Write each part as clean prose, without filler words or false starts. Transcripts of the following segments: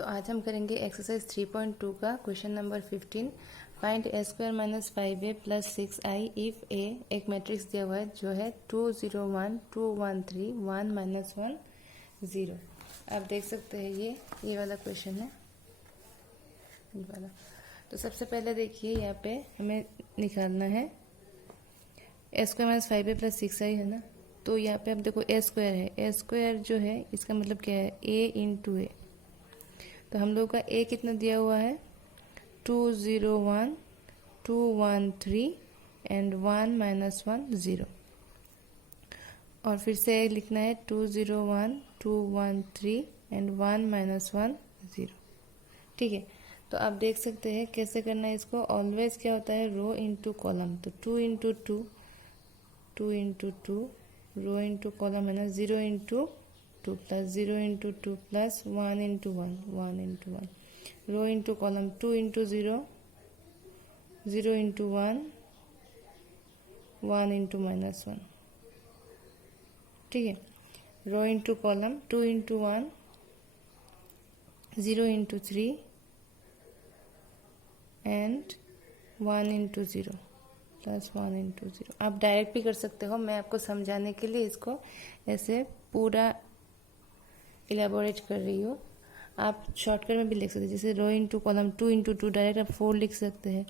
तो आज हम करेंगे एक्सरसाइज 3.2 का question number 15। Find A square minus 5a plus 6i if A एक मैट्रिक्स दिया हुआ है जो है 2 0 1 2 1 3 1 माइनस 1 0। आप देख सकते हैं ये वाला क्वेश्चन है, ये वाला। तो सबसे पहले देखिए यहाँ पे हमें निकालना है ए square minus 5a plus 6i है ना। तो यहाँ पे अब देखो ए स्क्वायर है, ए स्क्वायर जो है इसका मतलब क्या है a इंटू ए। तो हम लोग का a कितना दिया हुआ है 2 0 1 2 1 3 एंड 1 माइनस 1 0। और फिर से लिखना है 2 0 1 2 1 3 एंड 1 माइनस 1 0। ठीक है, तो आप देख सकते हैं कैसे करना है इसको। ऑलवेज क्या होता है रो इंटू कॉलम। तो 2 into 2 2 into 2 row into column है ना, 0 into 2 plus 0 into 2 plus 1 into 1 1 into 1 row into column 2 into 0 0 into 1 1 into minus 1। ठीक है, row into column 2 into 1 0 into 3 and 1 into 0 plus 1 into 0। आप direct भी कर सकते हो, मैं आपको समझाने के लिए इसको ऐसे पूरा इलेबोरेट कर रही हूँ। आप शॉर्टकट में भी लिख सकते हैं, जैसे row into column 2 into 2 direct आप 4 लिख सकते हैं।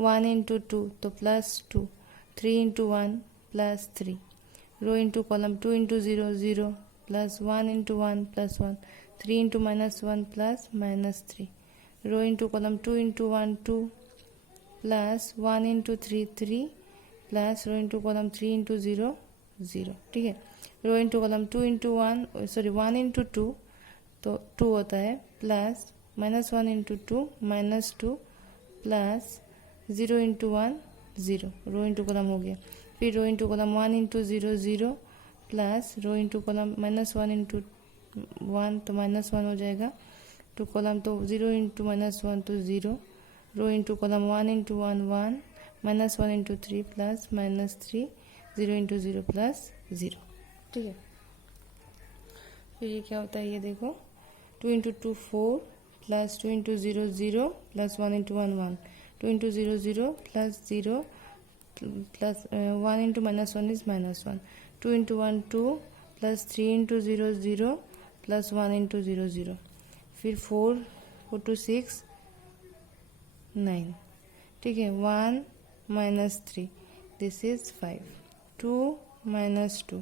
1 इंटू 2 तो plus 2, 3 into 1 plus 3। Row into column 2 into 0 0 plus 1 into 1 plus 1 3 into minus 1 plus minus 3। Row into column 2 into 1 2 plus 1 into 3 3 plus row into column 3 into 0 0। ठीक है, row into column 2 into 1 into 2 तो 2 होता है plus minus 1 into 2 minus 2 plus 0 into 1 0। Row into column हो गया। फिर row into column 1 into 0 0 plus row into column minus 1 into 1 तो minus 1 हो जाएगा। टू कॉलम तो 0 इंटू माइनस 1 तो 0। Row into column 1 into 1 1 minus 1 into 3 plus minus 3 0 into 0 plus 0। ठीक है, फिर ये क्या होता है ये देखो 2 into 2 4 plus 2 into 0 0 plus 1 into 1 1 2 into 0 0 plus 0 plus 1 into minus 1 is minus 1 2 into 1 2 plus 3 into 0 0 plus 1 into 0 0। फिर 4 4 टू 6 9। ठीक है, 1 minus 3 this is 5 2 minus 2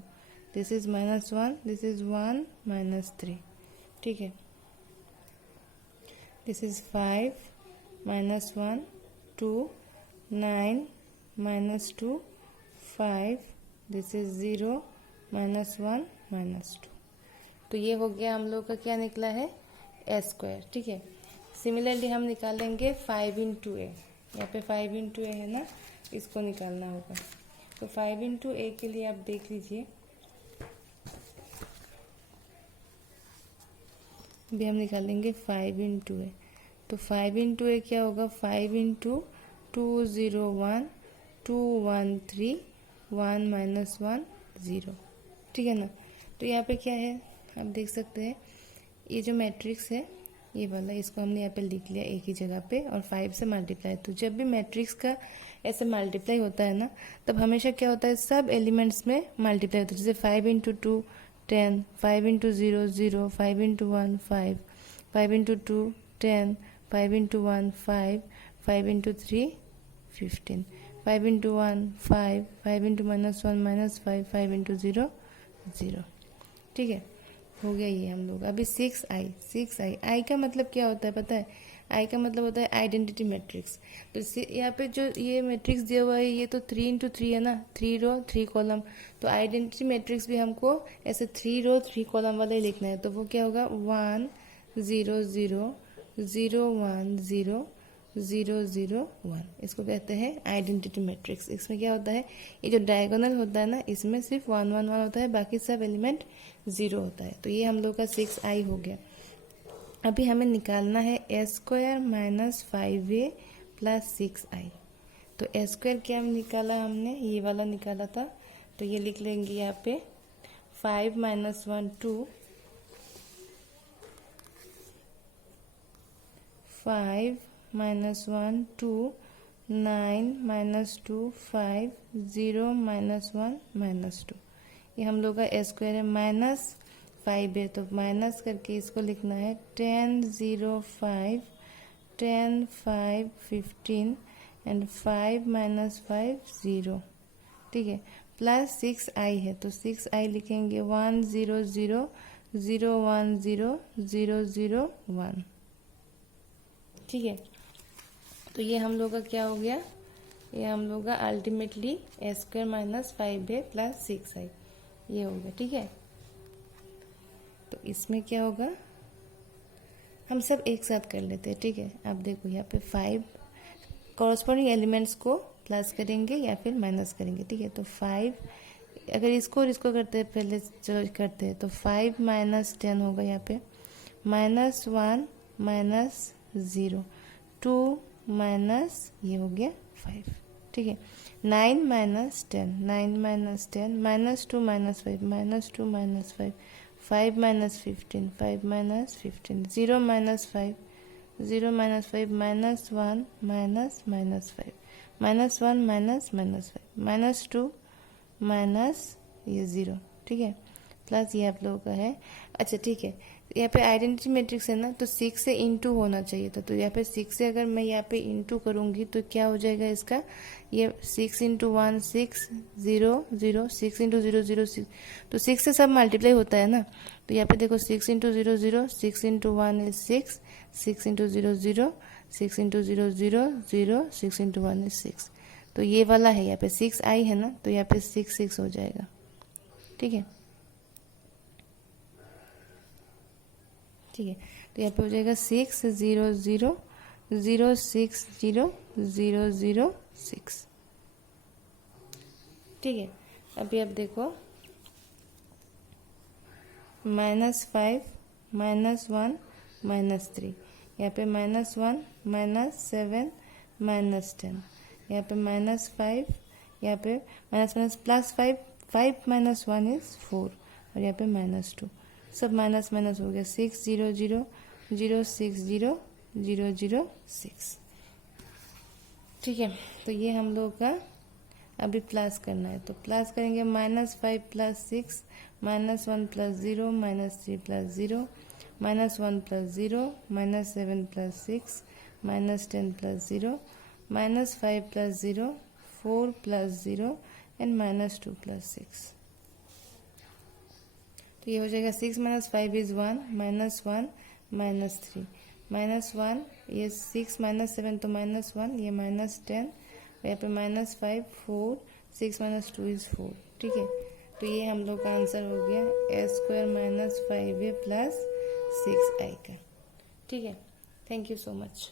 this is minus 1 this is 1 minus 3। ठीक है, this is 5 minus 1 2 9 minus 2 5 this is 0 minus 1 minus 2। तो ये हो गया हम लोग का क्या निकला है ए स्क्वायर। ठीक है, सिमिलरली हम निकालेंगे 5 इंटू ए। यहाँ पे 5 इंटू ए है ना, इसको निकालना होगा। तो 5 इंटू ए के लिए आप देख लीजिए, अभी हम निकालेंगे 5 इंटू ए। तो 5 इंटू ए क्या होगा 5 इंटू 2 0 1 2 1 3 1 माइनस 1 0। ठीक है ना। तो यहाँ पे क्या है आप देख सकते हैं, ये जो मैट्रिक्स है ये वाला, इसको हमने यहाँ पे लिख लिया एक ही जगह पे और 5 से मल्टीप्लाई। तो जब भी मैट्रिक्स का ऐसे मल्टीप्लाई होता है ना, तब हमेशा क्या होता है सब एलिमेंट्स में मल्टीप्लाई होता है। जैसे 5 into 2 10 5 into 0 0 5 into 1 5 5 into 2 10 5 into 1 5 5 into 3 15 5 into 1 5 5 into minus 1 minus 5 5 into 0 0। ठीक है, हो गया ये हम लोग। अभी 6i आई का मतलब क्या होता है पता है, आई का मतलब होता है आइडेंटिटी मैट्रिक्स। तो यहाँ पे जो ये मैट्रिक्स दिया हुआ है ये तो 3 इंटू 3 है ना, 3 रो 3 कॉलम। तो आइडेंटिटी मैट्रिक्स भी हमको ऐसे 3 रो 3 कॉलम वाला ही लिखना है। तो वो क्या होगा 1 0 0 0 1 0 0 0 1। इसको कहते हैं आइडेंटिटी मैट्रिक्स। इसमें क्या होता है ये जो डायगोनल होता है ना, इसमें सिर्फ 1 1 1 होता है, बाकी सब एलिमेंट 0 होता है। तो ये हम लोग का 6i हो गया। अभी हमें निकालना है ए square minus 5a plus 6i। तो ए स्क्वायर क्या निकाला हमने, ये वाला निकाला था। तो ये लिख लेंगे यहाँ पे 5 minus 1 2 5 minus 1 2, 9 minus 2 5, 0 minus 1 minus 2। ये हम लोग का स्क्वायर है, माइनस 5 है तो माइनस करके इसको लिखना है 10 0 5, 10 5 15 एंड 5 माइनस 5 0। ठीक है, प्लस 6i है तो 6i लिखेंगे 1 0 0 0 1 0 0 0 1। ठीक है, तो ये हम लोग का क्या हो गया, ये हम लोग का अल्टीमेटली स्क्वायर माइनस 5 है प्लस 6i, ये हो गया। ठीक है, तो इसमें क्या होगा, हम सब एक साथ कर लेते हैं। ठीक है, अब देखो यहाँ पे 5 कॉरस्पॉन्डिंग एलिमेंट्स को प्लस करेंगे या फिर माइनस करेंगे। ठीक है, तो 5 अगर इसको और इसको करते हैं, पहले चलो करते हैं, तो 5 माइनस 10 होगा यहाँ पे, माइनस 1 माइनस 0, 2 माइनस ये हो गया 5। ठीक है, 9 minus 10, 9 minus 10, minus 2 minus 5, minus 2 minus 5, 5 minus 15, 5 minus 15, 0 minus 5, 0 minus 5, minus 1 minus minus 5, minus 1 minus minus 5, minus 2 minus ये 0। ठीक है, प्लस ये आप लोगों का है। अच्छा ठीक है, यहाँ पे आइडेंटिटी मैट्रिक्स है ना, तो 6 से इंटू होना चाहिए था, तो यहाँ पे 6 से अगर मैं यहाँ पे इंटू करूँगी तो क्या हो जाएगा इसका, ये 6 इंटू 1 6 0 0, 6 इंटू 0 0 6, तो 6 से सब मल्टीप्लाई होता है ना, तो यहाँ पे देखो 6 into 0 0, 6 into 1 is 6, 6 into 0 0, 6 into 0 0 0, 6 into 1 is 6, तो ये वाला है यहाँ पे 6i है ना, तो यहाँ पे 6 6 हो जाएगा। ठीक है, ठीक है, तो यहाँ पे हो जाएगा 6 0 0 0 6 0 0 0 6। ठीक है, अभी आप देखो -5 -1 -3, यहाँ पे -1 -7 -10, यहाँ पे -5, यहाँ पे माइनस प्लस 5, 5 माइनस 1 इज 4, और यहाँ पे -2, सब माइनस माइनस हो गया, 6 0 0 0 6 0 0 0 6। ठीक है, तो ये हम लोग का अभी प्लस करना है, तो प्लस करेंगे -5 plus 6, -1 plus 0, -3 plus 0, -1 plus 0, -7 plus 6, -10 plus 0, -5 plus 0, 4 plus 0 and -2 plus 6। तो ये हो जाएगा 6 माइनस 5 इज 1, -1 -3, -1 ये 6 माइनस 7 तो -1, ये -10, यहाँ पे -5 4, 6 माइनस 2 इज 4। ठीक है, तो ये हम लोग का आंसर हो गया a² -5a प्लस 6i का। ठीक है, थैंक यू सो मच।